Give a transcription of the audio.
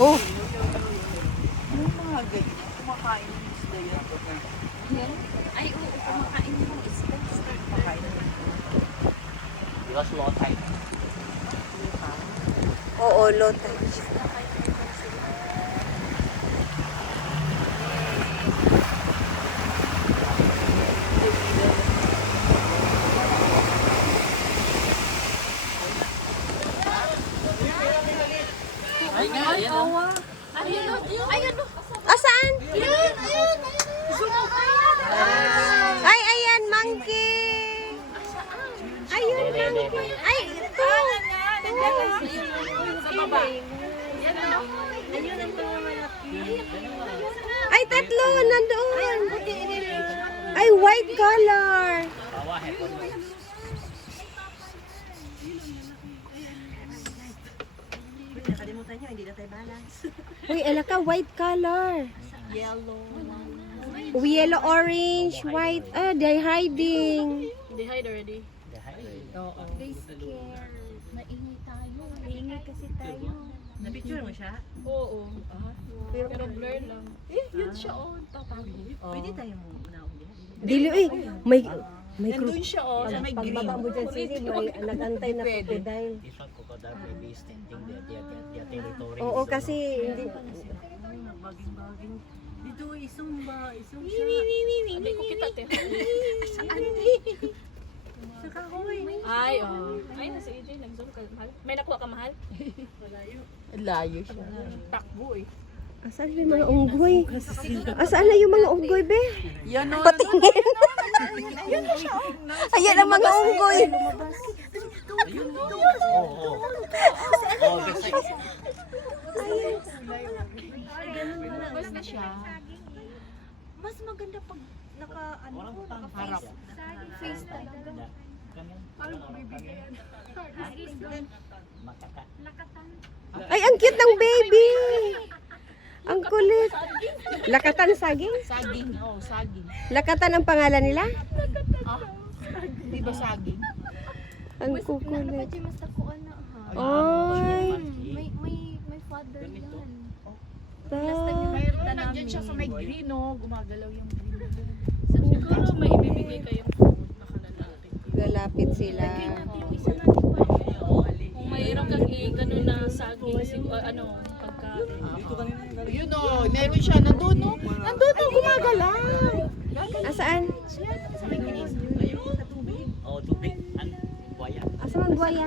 Oh, Yung mga ganyan, kumakain ng isda yan. Yan? Ay, oo, kumakain yung isda. Kumakain ng Because low tide. oo, low tide. Ay nga, ayan o. Ayun, Asaan? ayun. Ay, ayan, monkey. Ayun, monkey. Ay, ito. Sa baba. Yan o. Ayun ang malaki. Ay, tatlo, nandoon. Ay, white color. Bawa, hepon mo. Nakalimutan nyo, hindi na tayo balance. Uy, alaka, white color. Yellow. Yellow, orange, white. Ah, they're hiding. They hide already. Oo. They scared. Maingay tayo. Maingay kasi tayo. Napicture mo siya? Oo. Pero blur lang. Eh, yun siya oh. Tatago. Pwede tayo muna ulit. Dili, may Nandun siya oh, sa may green. Pagbaba mo dyan, Sisi, may nag-antay na Pwede. crocodile. This one crocodile maybe is tending their territory. Oo, kasi hindi. Baging-baging. Dito, isumba siya. Hindi ko kita te. Sa kahoy. Ay, oh. Ay, nasa AJ. Nag-zoom ka. Mahal. May nakuha ka mahal? Layo siya. Takbo eh. Asaan yung mga unggoy? Asaan na yung mga unggoy, be? Yan o. Patingin. Ayan ang mga unggoy. Ayun. Oo, oo. Oh, that's it. Wala na siya. Mas maganda pag Orang pang harap. Face talaga. Makaka. Ay, ang cute ng baby. Ang kulit. Lakatan saging? Saging. Oo, saging. Lakatan ang pangalan nila? Di ba saging? Ang kukulit. Mas takuan na ha. Ay. May father yan. Mayroon na nandiyan siya sa may green oh. Gumagalaw yung green. Siguro may ibibigay kayong food na kalalapit. Lalapit sila. Yung isa natin pa. Kung mayroon kang i-ganon na saging, ano, pagkain. Yun oh, meron siya. Nandun oh. Nandun oh, gumagalaw. Asaan? Sa may green. Sa tubig. Oh, tubig. Ano? Buaya. Asaan ang buhaya?